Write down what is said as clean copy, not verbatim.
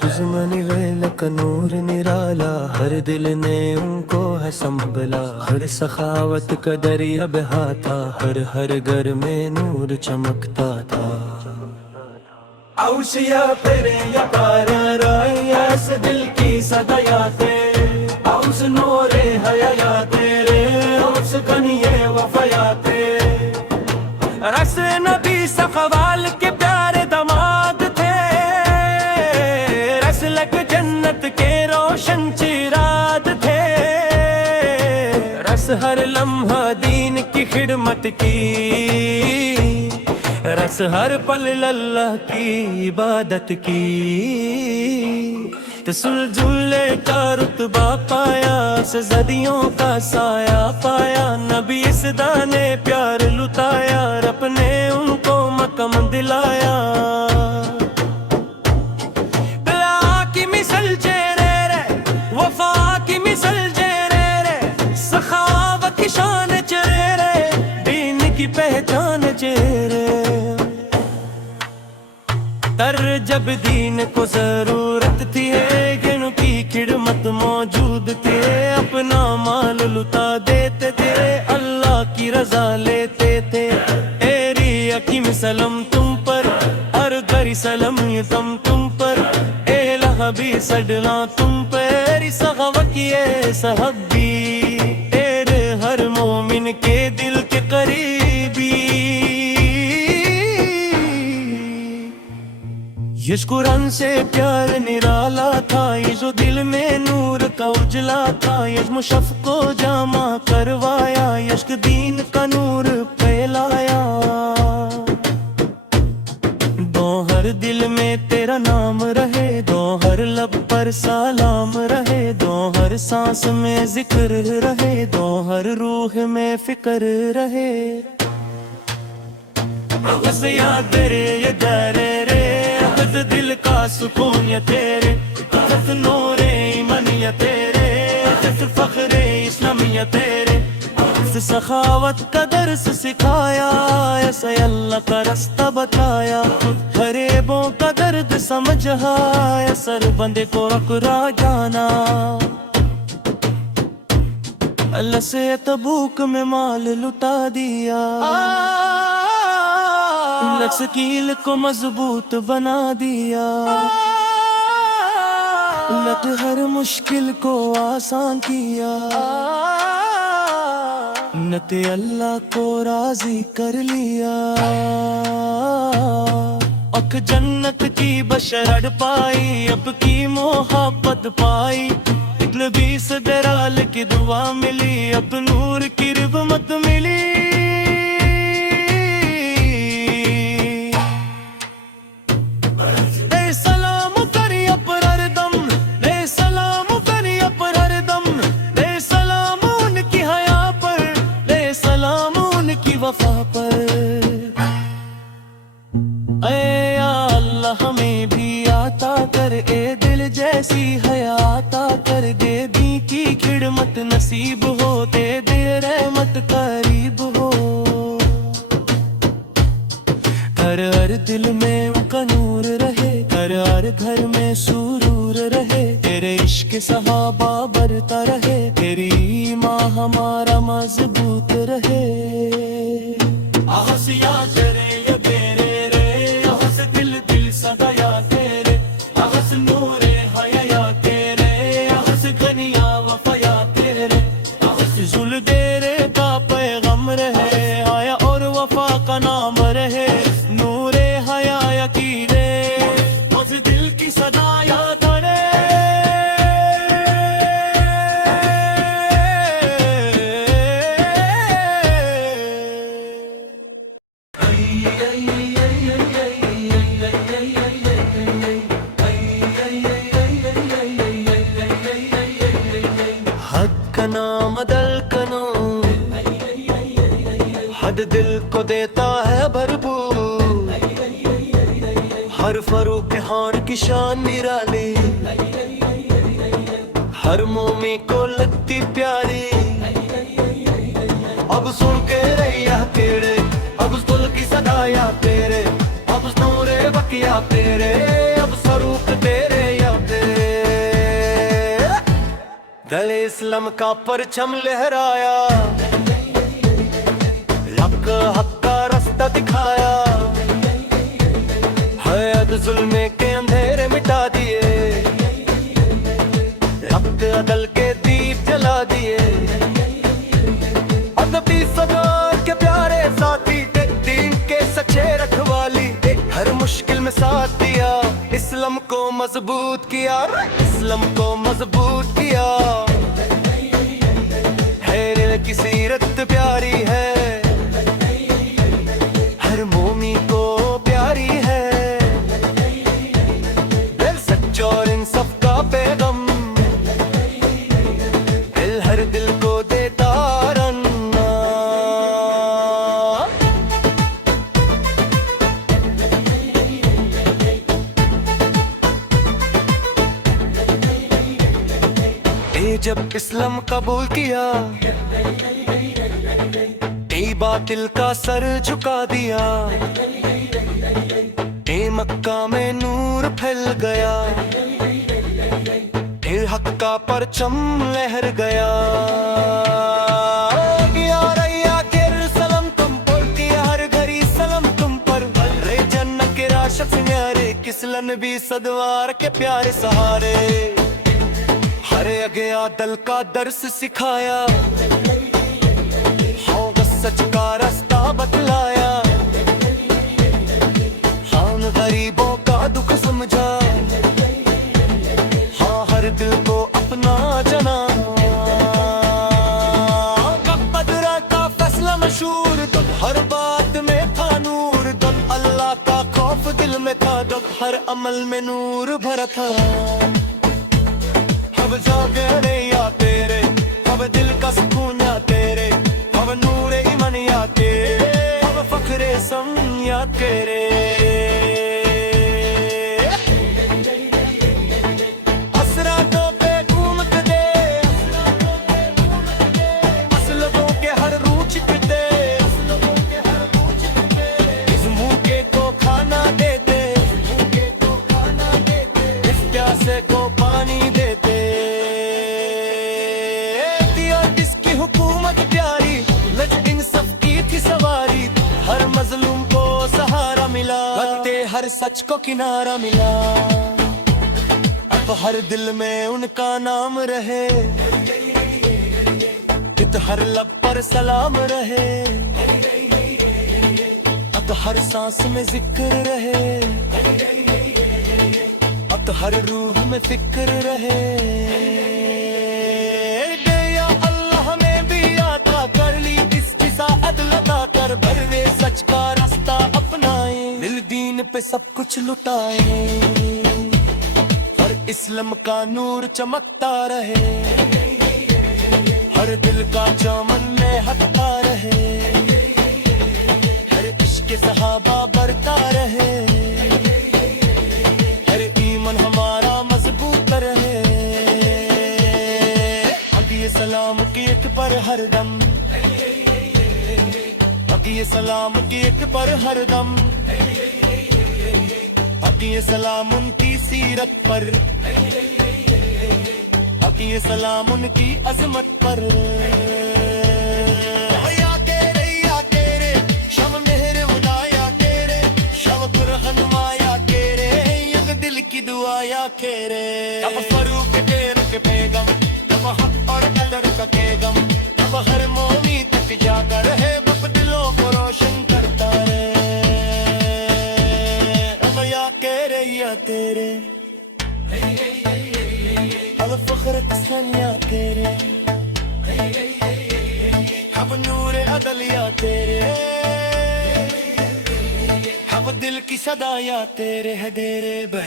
دشمنی ویل کا نور نرالا، ہر دل نے ان کو ہے سنبھلا، ہر سخاوت کا دریا بہا تھا، ہر گھر میں نور چمکتا تھا۔ اوشیا پھرے یا پارا رائی ایس دل کی صدایاتے، اوس نورے حیا تیرے، اوس کنیے وفیاتے، رس نبی سخوال کے پیارے دماد تھے، رس لگ جنت کے روشن چراغ تھے، رس ہر لمحہ دین کی خدمت کی، رس ہر پل اللہ کی عبادت کی، تسلسل کا رتبہ پایا، صدیوں کا سایہ پایا، نبی اس دانے پیار لٹایا، رب نے ان کو مقام دلایا۔ بلا کی مثل چہرے رے، وفا کی مثل چہرے رے، سخاوت کی شان چہرے، دین کی پہچان چہرے، تر جب دین کو ضرورت تھی، گن کی خدمت موجود تھے، اپنا مال لٹا دیتے تھے، اللہ کی رضا لیتے تھے، ایری حکیم سلام تم پر، ہر گھر سلام تم پر، اے لہبی سڈنا تم پر، سخاوت کیے صحابی، ایر ہر مومن کے دل کے قریبی، یس قرآن سے پیار نرالا تھا، یہ جو دل میں نور کا اجلا تھا، یس مشف کو جامع کروایا، یشک دین کا نور پھیلایا، دو ہر دل میں تیرا نام رہے، دو ہر لب پر سلام رہے، دو ہر سانس میں ذکر رہے، دو ہر روح میں فکر رہے، بس یاد رے یہ درے رے، دل کا سکون یا تیرے، حضرت نور ایمان یا تیرے، حضرت فخر اسلام یا تیرے، سخاوت کا درس سکھایا، ایسا اللہ کا رستہ بتایا، غریبوں کا درد سمجھا، سر بندے کو اقرا جانا، اللہ سے تبوک میں مال لٹا دیا، نفس کیل کو مضبوط بنا دیا، لٹ ہر مشکل کو آسان کیا، نت اللہ کو راضی کر لیا، اک جنت کی بشرٹ پائی، اب کی محبت پائی، بیس درال کی دعا ملی، اب نور کی رحمت ملی، وفا پر، اے یا اللہ ہمیں بھی عطا کر، اے دل جیسی حیات عطا کر، دے دی کی خدمت نصیب ہو، دے دے رحمت قریب ہو، ہر دل میں ان کا نور رہے، ہر گھر میں سرور رہے، تیرے عشق صحابہ برتا رہے، تیری ایمان ہمارا مضبوط رہے، آہس یا جرے یا بیرے رے، آہس دل صدایا تیرے، آہس نورے حیا تیرے، آہس غنیا وفیا تیرے، آہس ذل دیرے کا پیغام رہے، آیا اور وفا کا نام رہے، نورے حیا کی رے، آہس دل کی صدایا تیرے، حق کا نام دل کا نام، حد دل کو دیتا ہے بھرپور، ہر فروخ ہار کی شان نرالی، ہر مومی کو لگتی پیاری، اب سن کے ریا تیرے، اب دل کی صدایا تیرے، اب نور بقیا تیرے، اب سروق تیرے یا تیرے، دل اسلام کا پرچم لہرایا، حق کا رستہ دکھایا، حد ظلم کے اندھیرے مٹا دیے، حق عدل کے دیپ جلا دیے، ادبی سردار کے پیارے ساتھی، دین کے سچے رکھوالی، ہر مشکل میں ساتھ دیا، اسلام کو مضبوط کیا، اسلام کو مضبوط کیا، ہے کی سیرت پیاری ہے، ہر مومی کو پیاری ہے، دل سچ اور انصاف کا پیغام، دل ہر دل کو دیتا رنا، اے جب اسلام قبول کیا، اے باطل کا سر جھکا دیا، اے مکہ میں نور پھیل گیا، پھر حق کا پرچم لہر گیا، یا ریا کے سلام تم پر کیا، ہر گھڑی سلام تم پر، رے جنت کے راشد سنیارے، کسلن بھی صدوار کے پیارے سہارے، ہر اگیا دل کا درس سکھایا، سچ کا راستہ بتلایا، ہم غریبوں کا دکھ سمجھا، ہاں ہر دل کو اپنا جنا، بدرا کا فیصلہ مشہور، دب ہر بات میں تھا نور، دب اللہ کا خوف دل میں تھا، دب ہر عمل میں نور بھرا تھا، اب جاگے ریا تیرے، اب دل کا سکون یا تیرے، اب نور ایمان یا تیرے، اب فخر سم یا تیرے، اثراتوں پہ گھومت دے، مسلبوں کے ہر روچ دے، اس موقع کو کھانا دیتے، اس پیاسے کو پانی دیتے، حکومت پیاری، لج انصاف کی تھی سواری، ہر مظلوم کو سہارا ملا، رکھتے ہر سچ کو کنارہ ملا، اب ہر دل میں ان کا نام رہے، ہر لب پر سلام رہے، اب ہر سانس میں ذکر رہے، اب ہر روح میں فکر رہے، بھروے سچ کا راستہ اپنائیں، دل دین پہ سب کچھ لٹائیں، اور اسلام کا نور چمکتا رہے، ہر دل کا چمن میں ہٹتا رہے، ہر عشق صحابہ بڑھتا رہے، ہر ایمان ہمارا مضبوط رہے، اب یہ سلام کی ایک پر ہر دم، اب یہ سلام کی ایک پر ہر دم، اب یہ سلام ان کی سیرت پر، اب یہ سلام ان کی عظمت پر، یا تیرے شم مہر مدایا تیرے، شم برہن مایا تیرے، یک دل کی دعا یا تیرے، اب فروق تیر کے پیغم، اب حق اور قدر کا پیغم، اب ہر مومی تک جا کر ہے، دلوں کو روشن کرتا رہے، اب یا تیرے یا تیرے، اب فخر حسن یا تیرے، اب نور عدل یا تیرے، اب دل کی صدا یا تیرے ہے دیرے بہ